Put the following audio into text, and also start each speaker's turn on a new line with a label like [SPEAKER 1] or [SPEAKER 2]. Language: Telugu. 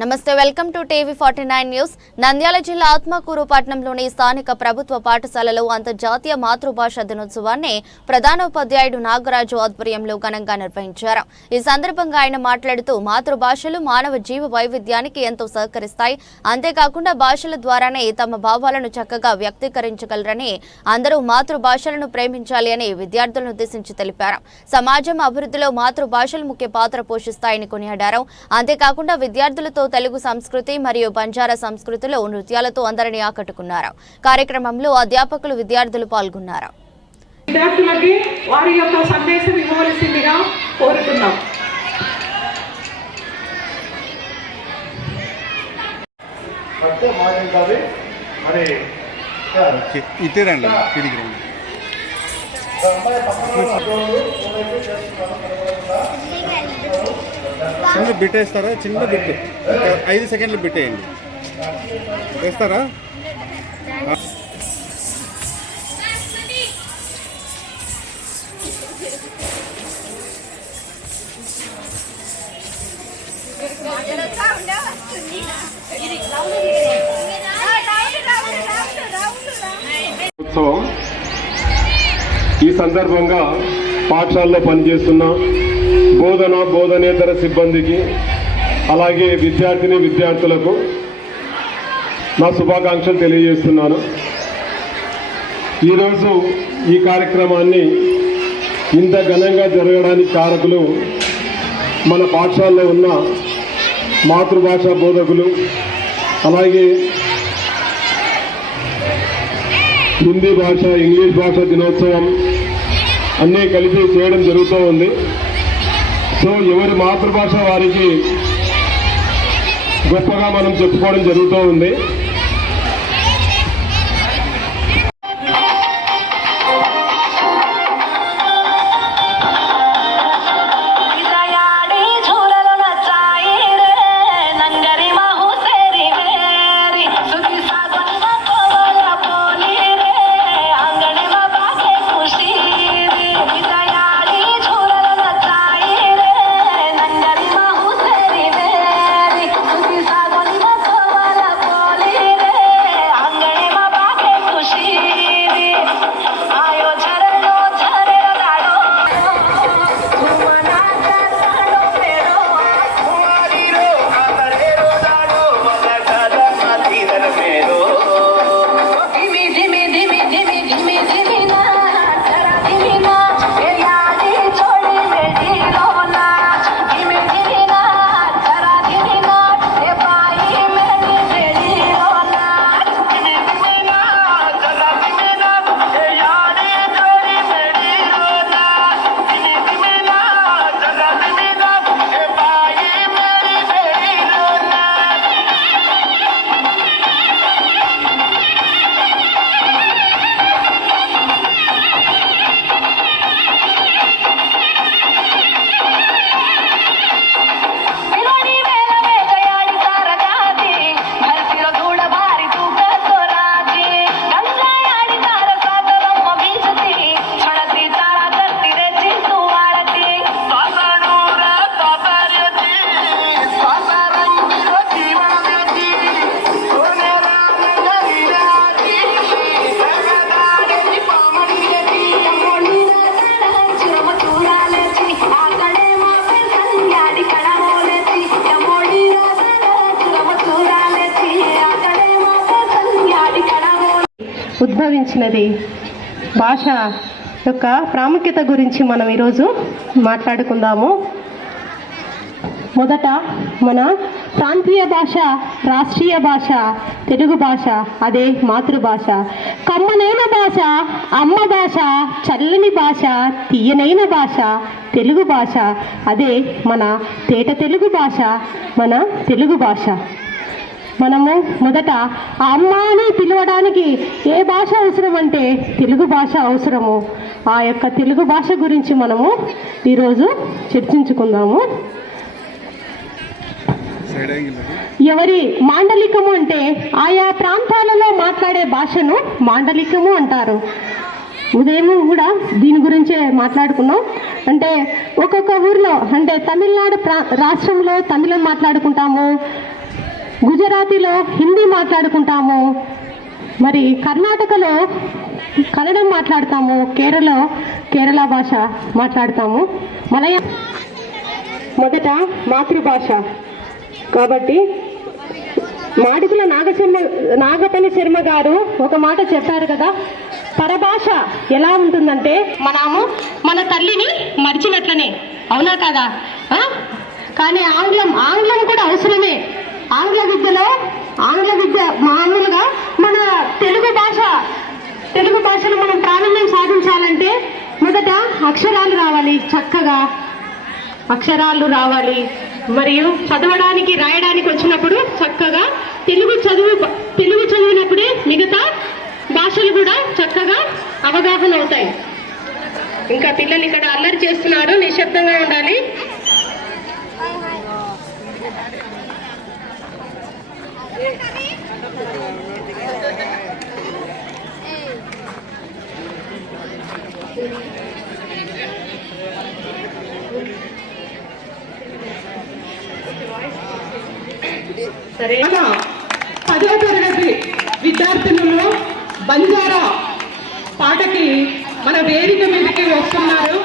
[SPEAKER 1] నమస్తే welcome to TV forty nine news. Nandyal జిల్లా ఆత్మకూరు పట్టణంలోని స్థానిక ప్రభుత్వ పాఠశాలలో అంతర్జాతీయ మాతృభాష దినోత్సవాన్ని ప్రధానోపాధ్యాయుడు నాగరాజు ఆధ్వర్యంలో ఘనంగా నిర్వహించారు. ఈ సందర్భంగా ఆయన మాట్లాడుతూ మాతృభాషలు మానవ జీవ వైవిధ్యానికి ఎంతో సహకరిస్తాయి. అంతేకాకుండా భాషల ద్వారానే తమ భావాలను చక్కగా వ్యక్తీకరించగలరని అందరూ మాతృభాషలను ప్రేమించాలి అని విద్యార్థులను ఉద్దేశించి తెలిపారు. సమాజం అభివృద్ధిలో మాతృభాషలు ముఖ్య పాత్ర పోషిస్తాయని కొనియాడారు. అంతేకాకుండా విద్యార్థులతో తెలుగు సంస్కృతి మరియు బంజారా సంస్కృతిలో నృత్యాలతో అందరినీ ఆకట్టుకున్నారు. కార్యక్రమంలో అధ్యాపకులు విద్యార్థులు పాల్గొన్నారు.
[SPEAKER 2] విద్యార్థులకి వారి యొక్క సందేశం ఇవ్వవలసిందిగా కోరుతున్నాం.
[SPEAKER 3] అంటే మాట్లాడాలి మరి
[SPEAKER 4] ఓకే ఇటే రండి తిరిగి రండి.
[SPEAKER 3] అమ్మాయి పక్కన
[SPEAKER 4] చిన్న బిట్ వేస్తారా? చిన్న బిట్. ఐదు సెకండ్లు బిట్ వేయండి. వేస్తారా?
[SPEAKER 5] ఉత్సవం ఈ సందర్భంగా పాఠశాలలో పనిచేస్తున్న బోధన బోధనేతర సిబ్బందికి అలాగే విద్యార్థిని విద్యార్థులకు నా శుభాకాంక్షలు తెలియజేస్తున్నాను. ఈరోజు ఈ కార్యక్రమాన్ని ఇంత ఘనంగా జరగడానికి కారకులు మన పాఠశాలలో ఉన్న మాతృభాష బోధకులు అలాగే హిందీ భాష ఇంగ్లీష్ భాష దినోత్సవం అన్నీ కలిపి చేయడం జరుగుతూ ఉంది. సో ఎవరి మాతృభాష వారికి గొప్పగా మనం చెప్పుకోవడం జరుగుతూ ఉంది.
[SPEAKER 6] ఉద్భవించినది భాష యొక్క ప్రాముఖ్యత గురించి మనం ఈరోజు మాట్లాడుకుందాము. మొదట మన ప్రాంతీయ భాష రాష్ట్రీయ భాష తెలుగు భాష అదే మాతృభాష. కమ్మనైన భాష అమ్మ భాష చల్లని భాష తీయనైన భాష తెలుగు భాష అదే మన తేట తెలుగు భాష మన తెలుగు భాష. మనము మొదట ఆ అమ్మ అని పిలవడానికి ఏ భాష అవసరం అంటే తెలుగు భాష అవసరము. ఆ యొక్క తెలుగు భాష గురించి మనము ఈరోజు చర్చించుకుందాము. ఎవరి మాండలికము అంటే ఆయా ప్రాంతాలలో మాట్లాడే భాషను మాండలికము అంటారు. ఉదయం కూడా దీని గురించే మాట్లాడుకున్నాం. అంటే ఒక్కొక్క ఊర్లో అంటే తమిళనాడు ప్రా రాష్ట్రంలో తమిళం మాట్లాడుకుంటాము. గుజరాతీలో హిందీ మాట్లాడుకుంటాము. మరి కర్ణాటకలో కన్నడం మాట్లాడతాము. కేరళ కేరళ భాష మాట్లాడతాము. మలయా మొదట మాతృభాష. కాబట్టి మాడికుల నాగశర్మ నాగపల్లి శర్మ గారు ఒక మాట చెప్పారు కదా పరభాష ఎలా ఉంటుందంటే మనము మన తల్లిని మరిచినట్లనే. అవునా కదా? కానీ ఆంగ్లం ఆంగ్లం కూడా అవసరమే. ఆంగ్ల విద్యలో ఆంగ్ల విద్య మామూలుగా మన తెలుగు భాష తెలుగు భాషలో మనం ప్రావీణ్యం సాధించాలంటే మొదట అక్షరాలు రావాలి చక్కగా అక్షరాలు రావాలి. మరియు చదవడానికి రాయడానికి వచ్చినప్పుడు చక్కగా తెలుగు చదువు తెలుగు చదివినప్పుడే మిగతా భాషలు కూడా చక్కగా అవగాహన అవుతాయి. ఇంకా పిల్లలు ఇక్కడ అల్లరి చేస్తున్నారు నిశ్శబ్దంగా ఉండాలి. సరే.
[SPEAKER 2] పదో తరగతి విద్యార్థినులు బంజారా పాటకి మన వేదిక మీదకి వస్తున్నారు.